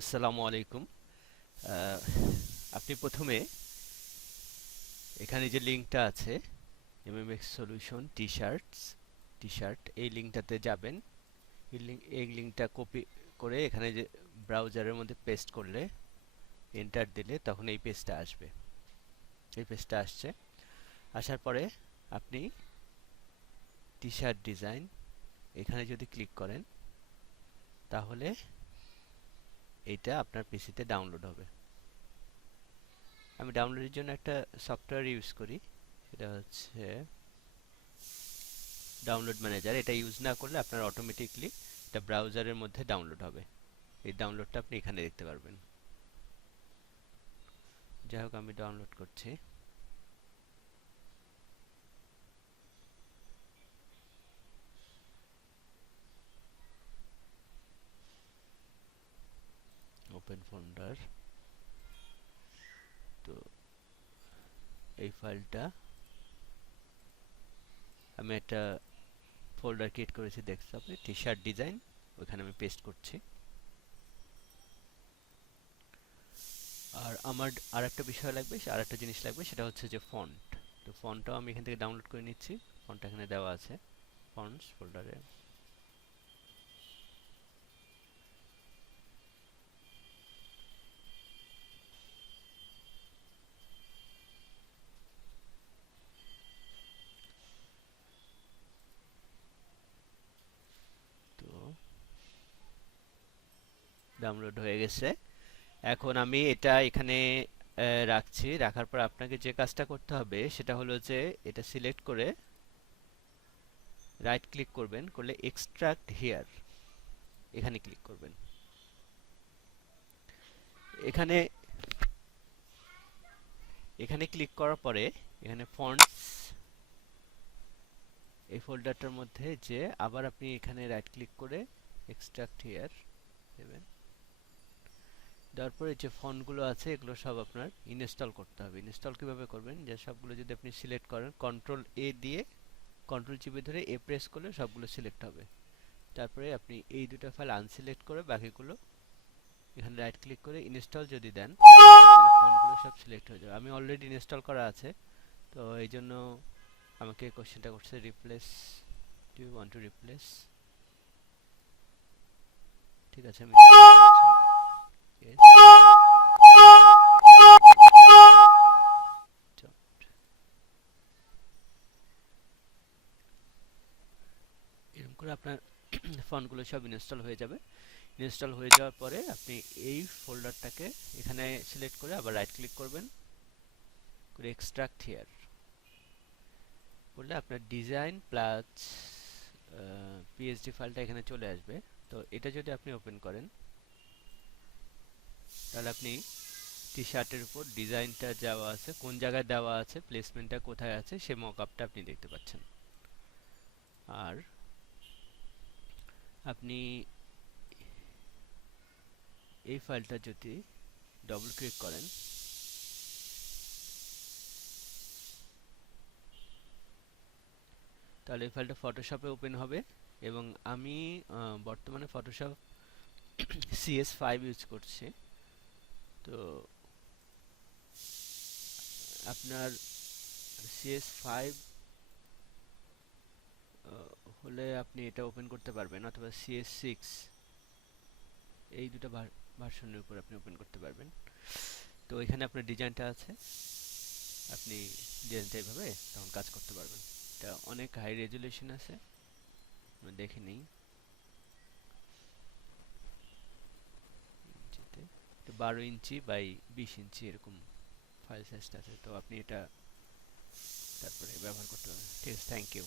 আসসালামু আলাইকুম। আহ, আপনি প্রথমে এখানে যে লিঙ্কটা আছে এমএমএক্স সলিউশন টি শার্ট এই লিঙ্কটাতে যাবেন। এই লিঙ্কটা কপি করে এখানে যে ব্রাউজারের মধ্যে পেস্ট করলে এন্টার দিলে তখন এই পেজটা আসবে। এই পেজটা আসছে, আসার পরে আপনি টি শার্ট ডিজাইন এখানে যদি ক্লিক করেন তাহলে এইটা আপনার পিসিতে ডাউনলোড হবে। আমি ডাউনলোডের জন্য একটা সফটওয়্যার ইউজ করি, সেটা হচ্ছে ডাউনলোড ম্যানেজার। এটা ইউজ না করলে আপনার অটোমেটিকলি এটা ব্রাউজারের মধ্যে ডাউনলোড হবে। এই ডাউনলোডটা আপনি এখানে দেখতে পারবেন। যাই হোক, আমি ডাউনলোড করছি। Open folder. তো এই ফাইলটা আমি একটা ফোল্ডার ক্রিয়েট করেছি ডেস্কটপে, টি শার্ট ডিজাইন। ওখানে আমি পেস্ট করছি। আর আমার আর একটা বিষয় লাগবে, আর একটা জিনিস লাগবে, সেটা হচ্ছে যে ফন্ট। তো ফন্টটাও আমি এখান থেকে ডাউনলোড করে নিচ্ছি। ফন্টটা এখানে দেওয়া আছে ফন্টস ফোল্ডারে। তো ডাউনলোড হয়ে গেছে। এখন আমি এটা এখানে রাখছি। রাখার পর আপনাকে যে কাজটা করতে হবে সেটা হলো যে এটা সিলেক্ট করে রাইট ক্লিক করবেন, করলে এক্সট্রাক্ট হিয়ার এখানে ক্লিক করবেন। এখানে এখানে ক্লিক করার পরে এখানে ফন্টস এই ফোল্ডারটার মধ্যে যে আবার আপনি এখানে রাইট ক্লিক করে এক্সট্রাক্ট হিয়ার দেবেন। দেওয়ার পরে যে ফন্টগুলো আছে এগুলো সব আপনার ইনস্টল করতে হবে। ইনস্টল কিভাবে করবেন, যে সবগুলো যদি আপনি সিলেক্ট করেন কন্ট্রোল এ দিয়ে, কন্ট্রোল চিপে ধরে এ প্রেস করলে সবগুলো সিলেক্ট হবে। তারপরে আপনি এই দুটো ফাইল আনসিলেক্ট করে বাকিগুলো এখানে রাইট ক্লিক করে ইনস্টল যদি দেন তাহলে ফোনগুলো সব সিলেক্ট হয়ে যাবে। আমি অলরেডি ইনস্টল করা আছে, তো এই জন্য আমাকে কোশ্চেনটা করছে replace, do you want to replace. ঠিক আছে, আমি yes. এরকম করে আপনার ফোনগুলো সব ইনস্টল হয়ে যাবে। ইনস্টল হয়ে যাওয়ার পরে আপনি এই ফোল্ডারটাকে এখানে সিলেক্ট করে আবার রাইট ক্লিক করবেন, করে এক্সট্রাক্ট হিয়ার করলে আপনার ডিজাইন প্লাস পিএসডি ফাইলটা এখানে চলে আসবে। তো এটা যদি আপনি ওপেন করেন তাহলে আপনি টি শার্টের উপর ডিজাইনটা দেওয়া আছে, কোন জায়গায় দেওয়া আছে, প্লেসমেন্টটা কোথায় আছে, সে মকআপটা আপনি দেখতে পাচ্ছেন। আর আপনি এই ফাইলটা যদি ডবল ক্লিক করেন তাহলে এই ফাইলটা ফটোশপে ওপেন হবে। এবং আমি বর্তমানে ফটোশপ CS5 ইউজ করছি। তো আপনার CS5 হলে আপনি এটা ওপেন করতে পারবেন, অথবা CS6, এই দুটো ভার্সনের উপর আপনি ওপেন করতে পারবেন। তো এখানে আপনার ডিজাইনটা আছে, আপনি ডিজাইনটা এইভাবে তখন কাজ করতে পারবেন। এটা অনেক হাই রেজুলেশন আছে, আমরা দেখে নিই। ইঞ্চিতে 12 ইঞ্চি বাই 20 ইঞ্চি এরকম ফাইল সাইজটা আছে। তো আপনি এটা তারপরে ব্যবহার করতে পারবেন। ঠিক আছে, থ্যাংক ইউ।